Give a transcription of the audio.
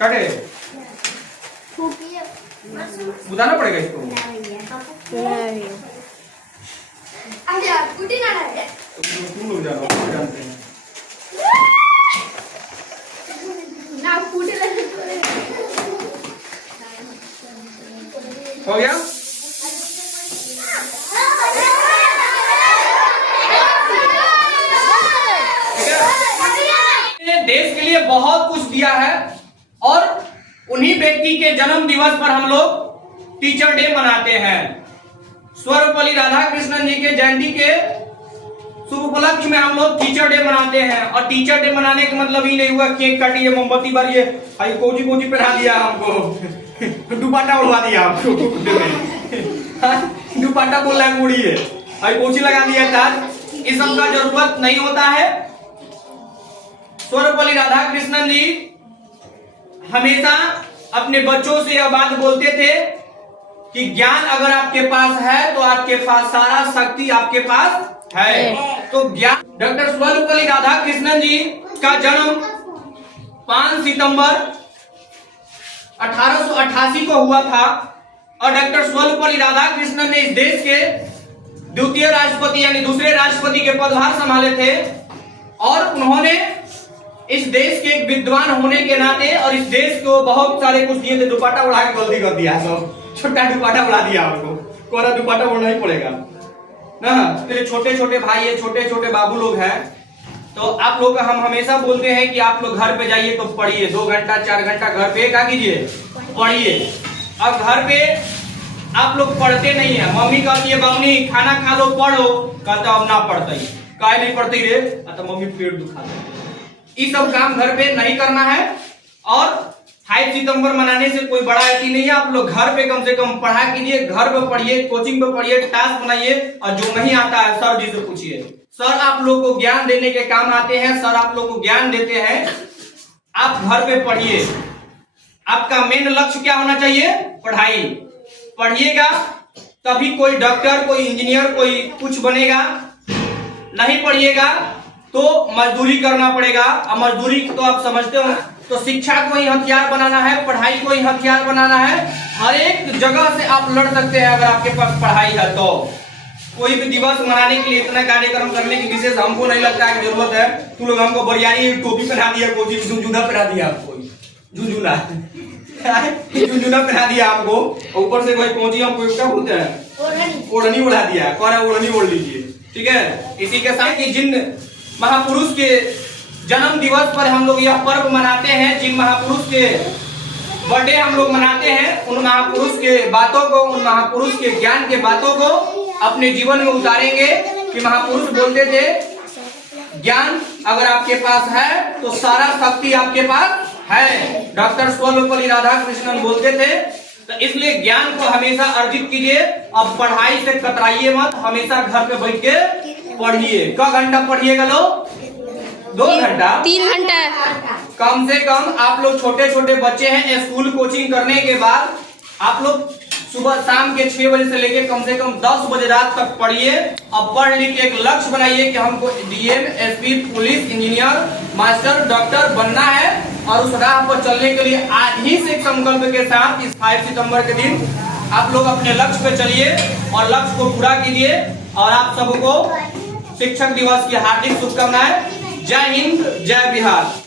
कटे बुझाना पड़ेगा इसको। तुम लोग जानो, जानते हैं। हो गया? देश के लिए बहुत कुछ दिया है और उन्हीं व्यक्ति के जन्म दिवस पर हम लोग टीचर डे मनाते हैं। सर्वपल्ली राधाकृष्णन जी के जयंती के शुभ उपलक्ष्य में हम लोग टीचर डे मनाते हैं। और टीचर डे मनाने का मतलब ही नहीं हुआ केक काटिए, मोमबत्ती बारिए, आई कोची कोची पहना दिया हमको, दुपट्टा उड़वा दिया हमको, दुपट्टा बोल रहा है मुड़िए, आई कोची लगा दिया ताज। इस सब का जरूरत नहीं होता है। सर्वपल्ली राधाकृष्णन जी हमेशा अपने बच्चों से यह बात बोलते थे कि ज्ञान अगर आपके पास है तो आपके पास सारा शक्ति आपके पास है। तो ज्ञान डॉक्टर सर्वपल्ली राधाकृष्णन जी का जन्म 5 सितंबर 1888 को हुआ था और डॉक्टर सर्वपल्ली राधाकृष्णन ने इस देश के द्वितीय राष्ट्रपति यानी दूसरे राष्ट्रपति के पदभार संभाले थे। और उन्होंने इस देश के एक विद्वान होने के नाते और इस देश को बहुत सारे कुछ दिए थे। दुपट्टा उड़ा के गलती कर दिया, सब छोटा दुपट्टा उड़ा दिया हमको, कोरा दुपट्टा उड़ना ही पड़ेगा ना। तो छोटे छोटे भाई है, छोटे छोटे बाबू लोग हैं, तो आप लोग हम हमेशा बोलते हैं कि आप लोग घर पे जाइए तो पढ़िए, 2 घंटा 4 घंटा घर पे क्या कीजिए, पढ़िए। अब घर पे आप लोग पढ़ते नहीं है, मम्मी कहती है बाबूनी खाना खा लो पढ़ो, कहता अब ना पढ़ते, काय नहीं पढ़ती रे, तो मम्मी पेट दुखा। ये सब काम घर पे नहीं करना है। और 5 सितंबर मनाने से कोई बड़ा ऐसी नहीं है। आप लोग घर पे कम से कम पढ़ा कीजिए, घर पे पढ़िए, कोचिंग पे पढ़िए, टास्क बनाइए और जो नहीं आता है सर जी से पूछिए। सर आप लोग को ज्ञान देने के काम आते हैं, सर आप लोग को ज्ञान देते हैं। आप घर पे पढ़िए। आपका मेन लक्ष्य क्या होना चाहिए, पढ़ाई। पढ़िएगा तभी कोई डॉक्टर, कोई इंजीनियर, कोई कुछ बनेगा। नहीं पढ़िएगा तो मजदूरी करना पड़ेगा। और मजदूरी तो आप समझते हो, तो शिक्षा को ही हथियार बनाना है, पढ़ाई को ही हथियार बनाना है। हर एक जगह से आप लड़ सकते हैं अगर आपके पास पढ़ाई है तो। कोई भी दिवस मनाने के लिए इतना कार्यक्रम करने की विशेष हमको नहीं लगता है कि जरूरत है। तुम लोग हमको बरियारी टोपी पहना दिया, कोई झुंझुना पहना दिया, आपको झुंझुना झुंझुना पहना दिया आपको, ऊपर से कोई पहुंची हमको क्या बोलते हैं, ओढ़नी उड़ा दिया, कौन ओढ़नी ओढ़ लीजिए, ठीक है। इसी के साथ कि जिन महापुरुष के जन्म दिवस पर हम लोग यह पर्व मनाते हैं, जिन महापुरुष के बर्थडे हम लोग मनाते हैं, उन महापुरुष के बातों को, उन महापुरुष के ज्ञान के बातों को अपने जीवन में उतारेंगे। कि महापुरुष बोलते थे ज्ञान अगर आपके पास है तो सारा शक्ति आपके पास है। डॉक्टर सर्वपल्ली राधाकृष्णन बोलते थे। तो इसलिए ज्ञान को हमेशा अर्जित कीजिए। अब पढ़ाई से कतराइए मत, हमेशा घर पे बैठ के पढ़िए। क घंटा पढ़िएगा लोग, 2 घंटा 3 घंटा कम से कम। आप लोग छोटे छोटे बच्चे हैं, स्कूल कोचिंग करने के बाद आप लोग सुबह शाम के 6 बजे से लेके कम से कम 10 बजे रात तक पढ़िए। अब पढ़ लिख के एक लक्ष्य बनाइए कि हमको DM, SP, police, engineer, master, doctor बनना है। और उस राह पर चलने के लिए आज ही से संकल्प के साथ इस 5 सितंबर के दिन आप लोग अपने लक्ष्य पे चलिए और लक्ष्य को पूरा कीजिए। और आप सबको शिक्षक दिवस की हार्दिक शुभकामनाएं। जय हिंद, जय बिहार।